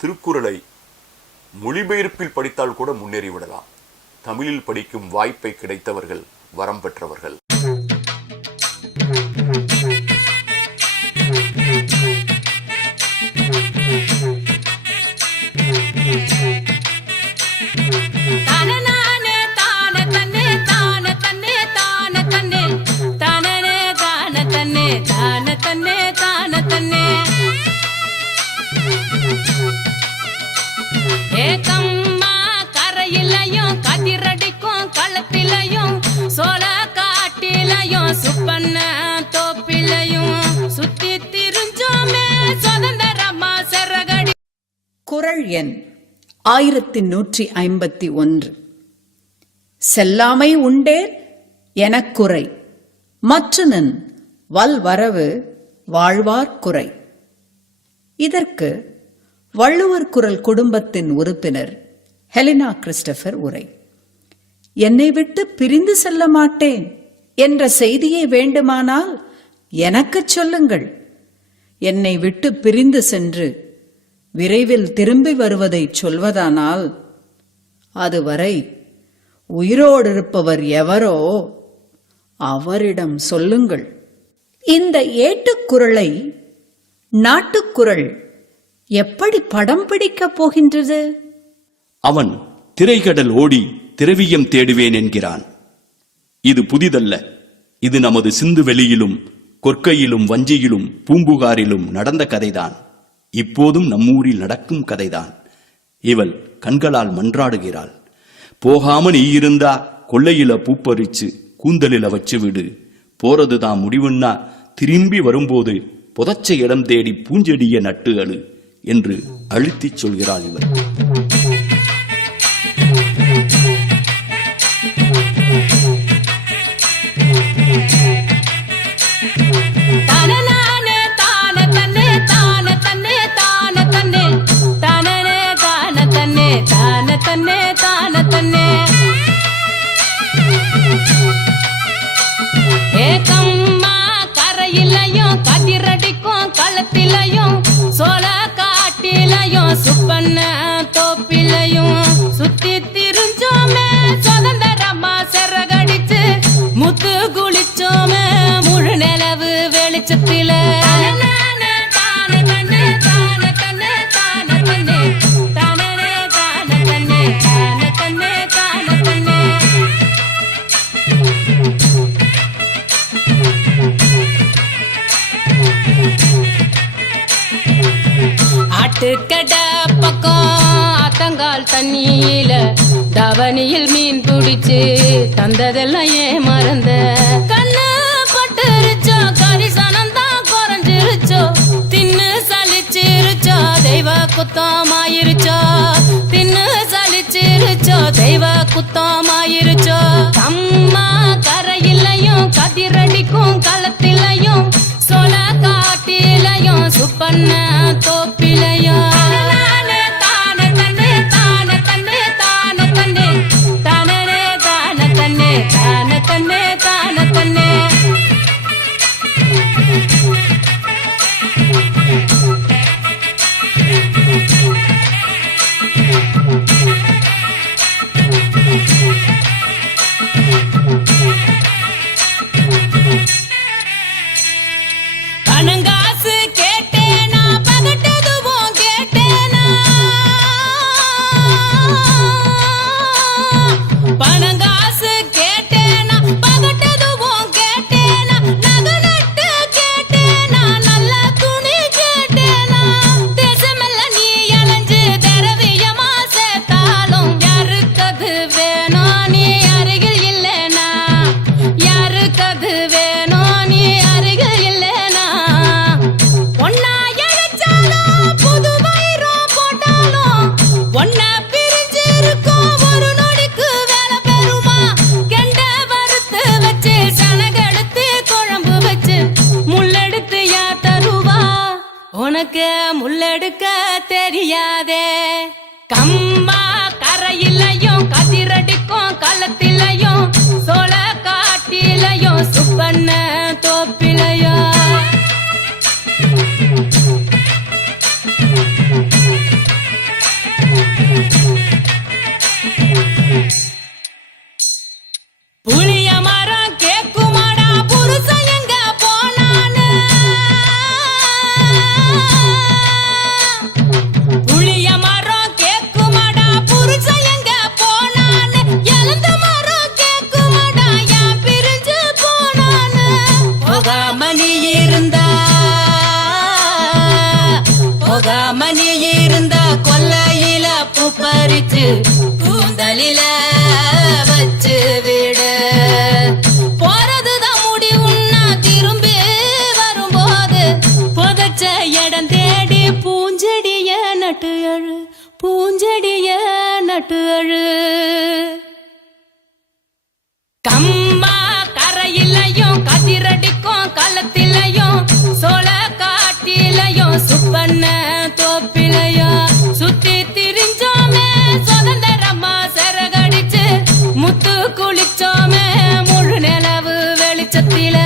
திருக்குறளை மொழிபெயர்ப்பில் படித்தால் கூட முன்னேறி விடலாம் தமிழில் படிக்கும் வாய்ப்பை கிடைத்தவர்கள் வரம் பெற்றவர்கள். தன்னே தான தன்னே தான தன்னே. ஏக்கம்மா கரையிலையும் கதிரடிக்கும் களத்திலையும் சோழ காட்டிலையும் சுப்பண்ண தோப்பிலையும் சுத்தி திரிஞ்சோமே சுதந்திரமா சிறகடி குறள் எண் ஆயிரத்தி நூற்றி ஐம்பத்தி ஒன்று. செல்லாமை உண்டேல் எனக்குறை. மற்றுநின் வல்வரவு வாழ்வார் குறை இதற்கு வள்ளுவர் குரல் குடும்பத்தின் உறுப்பினர் ஹெலினா கிறிஸ்டபர் உரை. என்னை விட்டு பிரிந்து செல்ல மாட்டேன் என்ற செய்தியை வேண்டுமானால் எனக்குச் சொல்லுங்கள். என்னை விட்டு பிரிந்து சென்று விரைவில் திரும்பி வருவதை சொல்வதானால் அதுவரை உயிரோடு இருப்பவர் எவரோ அவரிடம் சொல்லுங்கள். இந்த ஏட்டுக்குரலை நாட்டுக்குரல் எப்படி படம் பிடிக்கப் போகின்றது? அவன் திரைகடல் ஓடி திரவியம் தேடுவேன் என்கிறான். இது புதிதல்ல. இது நமது சிந்து வெளியிலும் கொற்கையிலும் வஞ்சியிலும் பூம்புகாரிலும் நடந்த கதைதான். இப்போதும் நம்மூரில் நடக்கும் கதைதான். இவள் கண்களால் மன்றாடுகிறாள். போகாம நீ இருந்தா கொள்ளையில பூப்பறிச்சு கூந்தலில வச்சு விடு. போறதுதான் முடிவுன்னா திரும்பி வரும்போது புதச்ச இடம் தேடி பூஞ்செடிய நட்டு அழு என்று அழுத்திச் சொல்கிறாள் இவர் வெளிச்சத்தில. ஆட்டுக்கட பக்கம் ஆத்தங்கால் தண்ணியில தவணியில் மீன் பிடிச்சு தந்ததெல்லாம் ஏன் மறந்த? கண்ண குத்தமாயிருச்சோ? தின்னு சலிச்சிருச்சோ? தெய்வ குத்தமாயிருச்சோ? அம்மா உனக்கு முள்ளெடுக்க தெரியாது. இருந்தா கொல்லையில பூ பறிச்சு கூந்தலில வச்சு விட. போறதுதான் முடிவுன்னா திரும்பி வரும்போது புதைச்ச இடம் தேடி பூஞ்செடிய நட்டு அழு பூஞ்செடிய நட்டு அழு. கம்மா கரையிலையும் கதிரடிக்கும் களத்தில் வெளிச்சத்தில